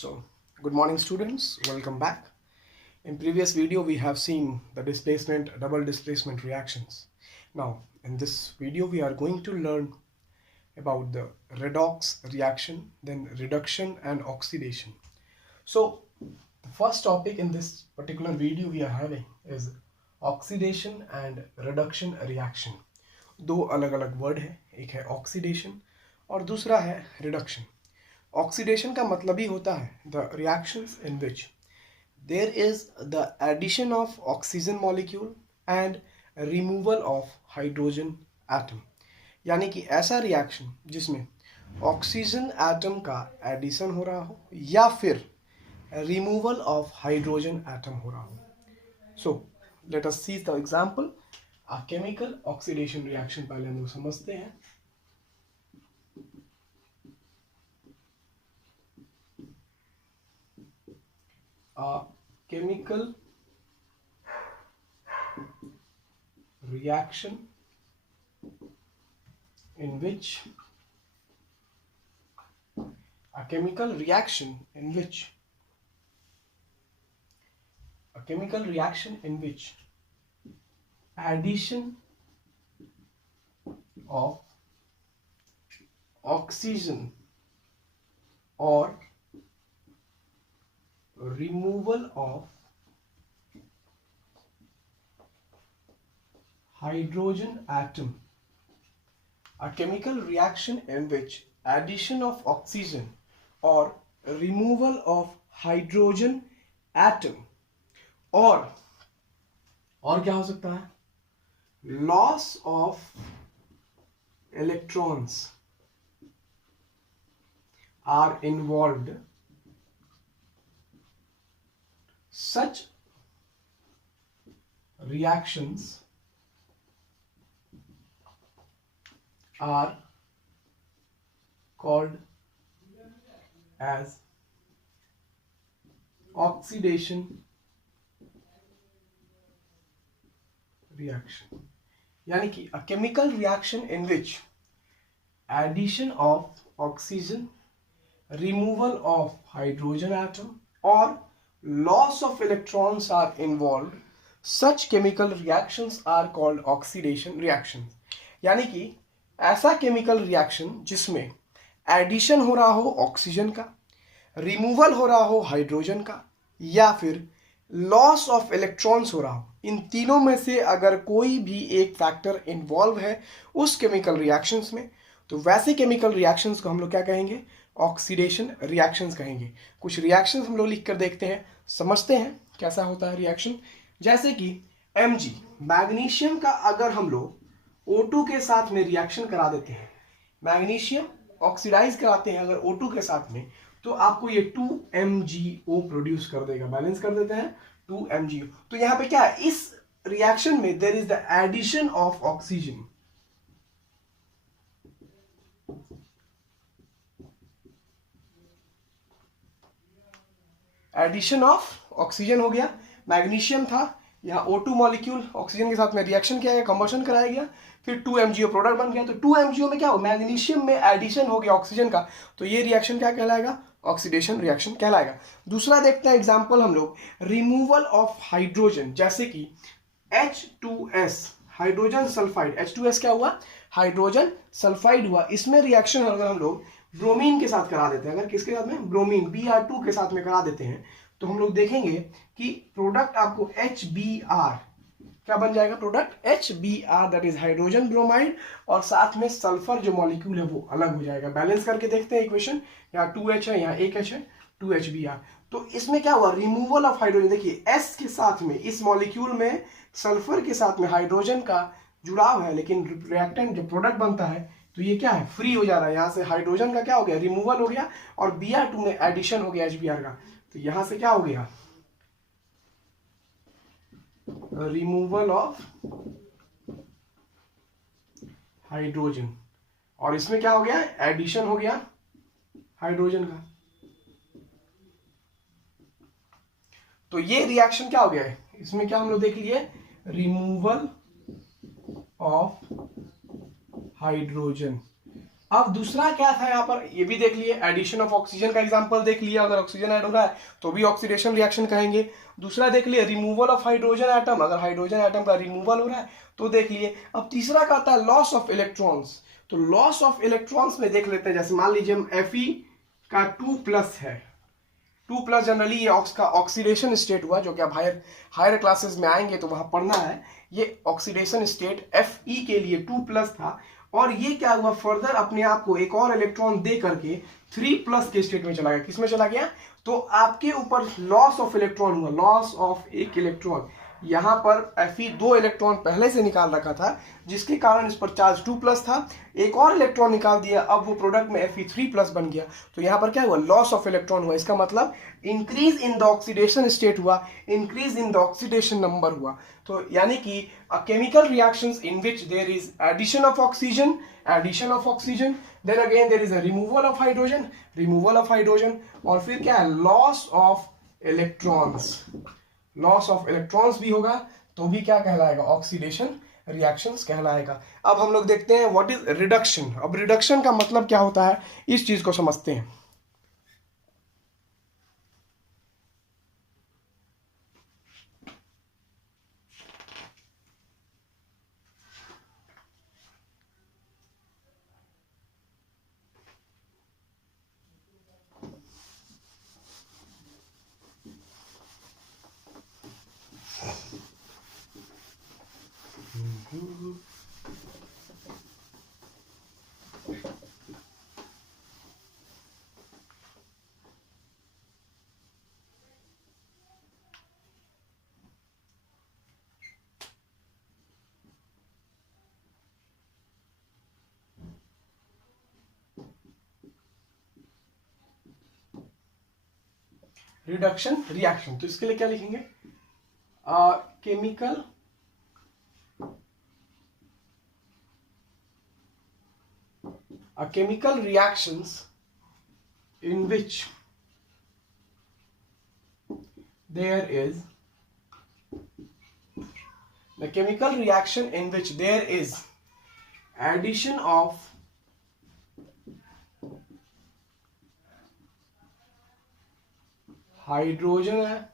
So, good morning students, welcome back. In previous video we have seen the displacement, double displacement reactions. Now, in this video we are going to learn about the redox reaction, then reduction and oxidation. So, the first topic in this particular video we are having is oxidation and reduction reaction. दो अलग अलग word है, एक है oxidation और दूसरा है reduction. Oxidation का मतलब ही होता है the reactions in which there is the addition of oxygen molecule and removal of hydrogen atom, यानी कि ऐसा रिएक्शन जिसमें ऑक्सीजन एटम का एडिशन हो रहा हो या फिर रिमूवल ऑफ हाइड्रोजन एटम हो रहा हो. So let us see the example. Chemical oxidation reaction पहले हम लोग समझते हैं. Chemical reaction in which addition of oxygen or removal of hydrogen atom. A chemical reaction in which addition of oxygen or removal of hydrogen atom और क्या हो सकता है, loss of electrons are involved. Such reactions are called as oxidation reaction. यानी कि a chemical reaction in which addition of oxygen, removal of hydrogen atom or loss of electrons are involved, such chemical reactions are called oxidation reactions. यानी कि ऐसा chemical reaction जिसमें addition हो रहा हो oxygen का, रिमूवल हो रहा हो हाइड्रोजन का या फिर लॉस ऑफ इलेक्ट्रॉन्स हो रहा हो, इन तीनों में से अगर कोई भी एक फैक्टर इन्वॉल्व है उस केमिकल रिएक्शंस में, तो वैसे केमिकल रिएक्शंस को हम लोग क्या कहेंगे, ऑक्सीडेशन रिएक्शंस कहेंगे. कुछ रिएक्शंस हम लोग लिख कर देखते हैं, समझते हैं कैसा होता है रिएक्शन. जैसे कि Mg मैग्नीशियम का अगर हम लोग O2 के साथ में रिएक्शन करा देते हैं, मैग्नीशियम ऑक्सीडाइज कराते हैं अगर O2 के साथ में, तो आपको ये 2MgO प्रोड्यूस कर देगा. बैलेंस कर देते हैं 2MgO. तो यहां पे क्या है, इस रिएक्शन में there is the addition of oxygen. Addition of oxygen हो गया, मैग्नीशियम था, यहाँ O2 मॉलिक्यूल ऑक्सीजन के साथ में रिएक्शन किया गया, कंबशन कराया गया, फिर 2MgO प्रोडक्ट बन गया. तो 2MgO में क्या हो, मैग्नीशियम में एडिशन हो गया ऑक्सीजन का, तो ये रिएक्शन क्या कहलाएगा, ऑक्सीडेशन रिएक्शन कहलाएगा. दूसरा देखते हैं एग्जांपल हम लोग, रिमूवल ऑफ हाइड्रोजन. जैसे कि H2S हाइड्रोजन सल्फाइड, H2S क्या हुआ, हाइड्रोजन सल्फाइड हुआ. इसमें रिएक्शन अगर हम लोग ब्रोमीन के साथ करा देते हैं, अगर किसके साथ में, ब्रोमीन Br2 के साथ में करा देते हैं, तो हम लोग देखेंगे कि प्रोडक्ट आपको HBr क्या बन जाएगा, product HBr that is hydrogen bromide, और साथ में सल्फर जो मॉलिक्यूल है वो अलग हो जाएगा. बैलेंस करके देखते हैं इक्वेशन, यहाँ 2H है, यहाँ 1H है, 2HBr. तो इसमें क्या हुआ, रिमूवल ऑफ हाइड्रोजन. देखिए S के साथ में, इस मॉलिक्यूल में सल्फर के साथ में हाइड्रोजन का जुड़ाव है, लेकिन रिएक्टेंट जो प्रोडक्ट बनता है तो ये क्या है, फ्री हो जा रहा है. यहाँ से हाइड्रोजन का क्या हो गया, रिमूवल हो गया, और Br2 में एडिशन हो गया HBr का. तो यहां से क्या हो गया, रिमूवल ऑफ हाइड्रोजन, और इसमें क्या हो गया, एडिशन हो गया हाइड्रोजन का. तो ये रिएक्शन क्या हो गया है, इसमें क्या हम लोग देख लिए, रिमूवल ऑफ हाइड्रोजन. अब दूसरा क्या था यहाँ पर, ये भी देख लिए, एडिशन ऑफ ऑक्सीजन का एग्जांपल देख लिया, अगर ऑक्सीजन ऐड हो रहा है तो भी ऑक्सीडेशन रिएक्शन कहेंगे। दूसरा देख लिए रिमूवल ऑफ हाइड्रोजन एटम, अगर हाइड्रोजन एटम का रिमूवल हो रहा है तो देख लिए। अब तीसरा का आता है लॉस ऑफ इलेक्ट्रॉन्स, तो लॉस ऑफ इलेक्ट्रॉन्स में देख लेते हैं, जैसे मान लीजिए हम Fe का 2+ है, 2+ जनरली ये का ऑक्सीडेशन स्टेट हुआ, जो कि आप हायर क्लासेस में आएंगे तो वहां पढ़ना है। ये ऑक्सीडेशन स्टेट Fe के लिए 2+ था, और ये क्या हुआ, फर्दर अपने आप को एक और इलेक्ट्रॉन दे करके 3+ के स्टेट में चला गया। किसमें चला गया, तो आपके ऊपर लॉस ऑफ इलेक्ट्रॉन हुआ, लॉस ऑफ एक इलेक्ट्रॉन। यहां पर Fe 2 इलेक्ट्रॉन पहले से निकाल रखा था, जिसके कारण इस पर चार्ज 2+ था, एक और इलेक्ट्रॉन निकाल दिया, अब वो प्रोडक्ट में Fe 3+ बन गया। तो यहां पर क्या हुआ, लॉस ऑफ इलेक्ट्रॉन हुआ। इसका मतलब increase in the oxidation state हुआ, increase in the oxidation number हुआ। तो यानी कि chemical reactions in which there is addition of oxygen, then again there is a removal of hydrogen, और फिर क्या है, loss of electrons. Loss of electrons भी होगा तो भी क्या कहलाएगा, ऑक्सीडेशन रिएक्शंस कहलाएगा। अब हम लोग देखते हैं व्हाट इज रिडक्शन। अब रिडक्शन का मतलब क्या होता है, इस चीज को समझते हैं। रिडक्शन रिएक्शन, तो इसके लिए क्या लिखेंगे, chemical chemical reactions in which there is the chemical reaction in which there is addition of hydrogen,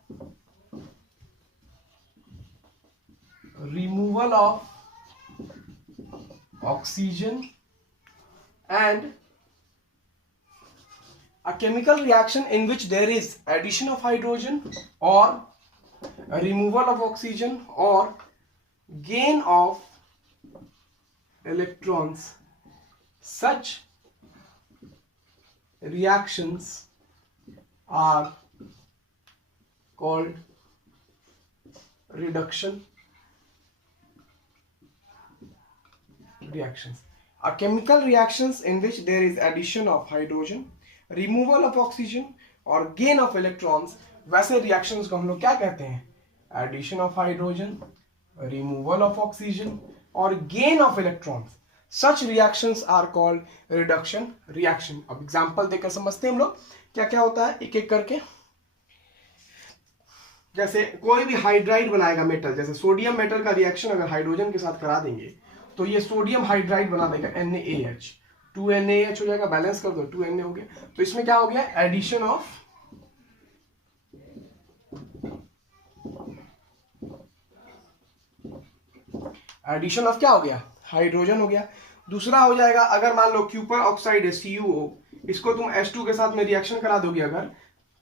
removal of oxygen, and a chemical reaction in which there is addition of hydrogen or a removal of oxygen or gain of electrons. Such reactions are called reduction reactions. A chemical reactions in which there is addition of hydrogen, removal of oxygen और gain of electrons, वैसे reactions को हम लोग क्या कहते हैं, addition of hydrogen, removal of oxygen और gain of electrons. Such reactions are called reduction reaction. अब एग्जाम्पल देकर समझते हैं हम लोग क्या क्या होता है एक एक करके। जैसे कोई भी हाइड्राइड बनाएगा मेटल, जैसे सोडियम मेटल का रिएक्शन अगर हाइड्रोजन के साथ करा देंगे तो ये सोडियम हाइड्राइड बना देगा NaH, 2NaH हो जाएगा, बैलेंस कर दो 2Na हो गया। तो इसमें क्या हो गया, एडिशन ऑफ क्या हो गया, हाइड्रोजन हो गया। दूसरा हो जाएगा अगर मान लो क्यूपर ऑक्साइड है CuO, इसको तुम H2 के साथ में रिएक्शन करा दोगे, अगर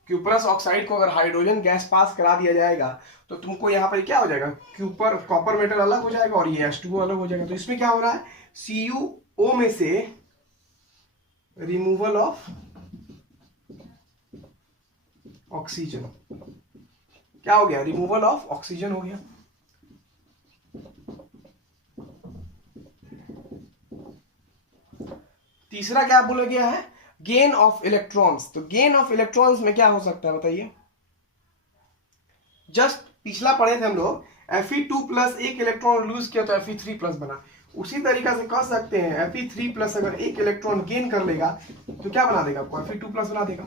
क्यूपरस ऑक्साइड को अगर हाइड्रोजन गैस पास करा दिया जाएगा तो तुमको यहाँ पर क्या हो जाएगा, क्यूपर कॉपर मेटल अलग हो जाएगा और ये H2O अलग हो जाएगा। तो इसमें क्या हो रहा है, CuO में से रिमूवल ऑफ ऑक्सीजन, क्या हो गया, रिमूवल ऑफ ऑक्सीजन हो गया। तीसरा क्या बोला गया है, गेन ऑफ इलेक्ट्रॉन्स। तो गेन ऑफ इलेक्ट्रॉन्स में क्या हो सकता है बताइए, जस्ट पिछला पढ़े थे हम लोग, Fe2+ एक इलेक्ट्रॉन लूज किया तो Fe3+ बना। उसी तरीका से कह सकते हैं Fe3+ अगर एक इलेक्ट्रॉन गेन कर लेगा तो क्या बना देगा, आपको Fe2+ बना देगा।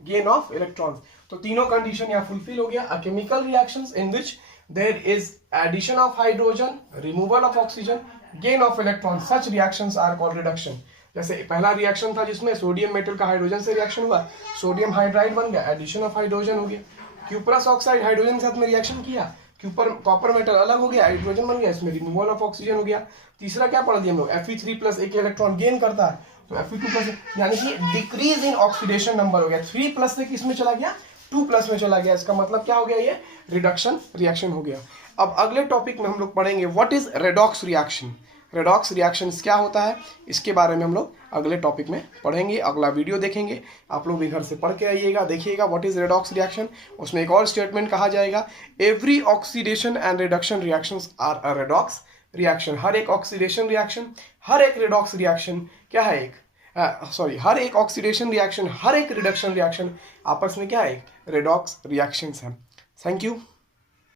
गेन ऑफ इलेक्ट्रॉन्स, तो तीनों कंडीशन यहाँ फुलफिल हो गया। Chemical reactions in which there is addition of hydrogen, removal of oxygen, gain of electron. Such reactions are called reduction. जैसे पहला रिएक्शन था जिसमें सोडियम मेटल का हाइड्रोजन से रिएक्शन हुआ, सोडियम हाइड्राइड बन गया, एडिशन ऑफ हाइड्रोजन हो गया. क्यूपरस ऑक्साइड हाइड्रोजन के साथ में रिएक्शन किया, कॉपर मेटल अलग हो गया, हाइड्रोजन बन गया, इसमें रिमूवल ऑफ ऑक्सीजन हो गया. तीसरा क्या पढ़ दिया हम लोग, Fe3+ एक इलेक्ट्रॉन गेन करता है, तो Fe2+, यानी कि डिक्रीज इन ऑक्सीडेशन नंबर हो गया. 3+ से किस में चला गया, 2+ में चला गया. इसका मतलब क्या हो गया, ये रिडक्शन रिएक्शन हो गया. अब अगले टॉपिक में हम लोग पढ़ेंगे what is redox reaction. Redox reactions क्या होता है, इसके बारे में हम लोग अगले टॉपिक में पढ़ेंगे. अगला वीडियो देखेंगे, आप लोग भी घर से पढ़ के आइएगा, देखिएगा व्हाट इज रेडॉक्स रिएक्शन. उसमें एक और स्टेटमेंट कहा जाएगा, every oxidation and reduction reactions are a redox reaction. हर एक ऑक्सीडेशन रिएक्शन, हर एक रेडॉक्स रिएक्शन क्या है, हर एक ऑक्सीडेशन रिएक्शन, हर एक रिडक्शन रिएक्शन आपस में क्या है, रेडॉक्स रिएक्शंस है. Thank you.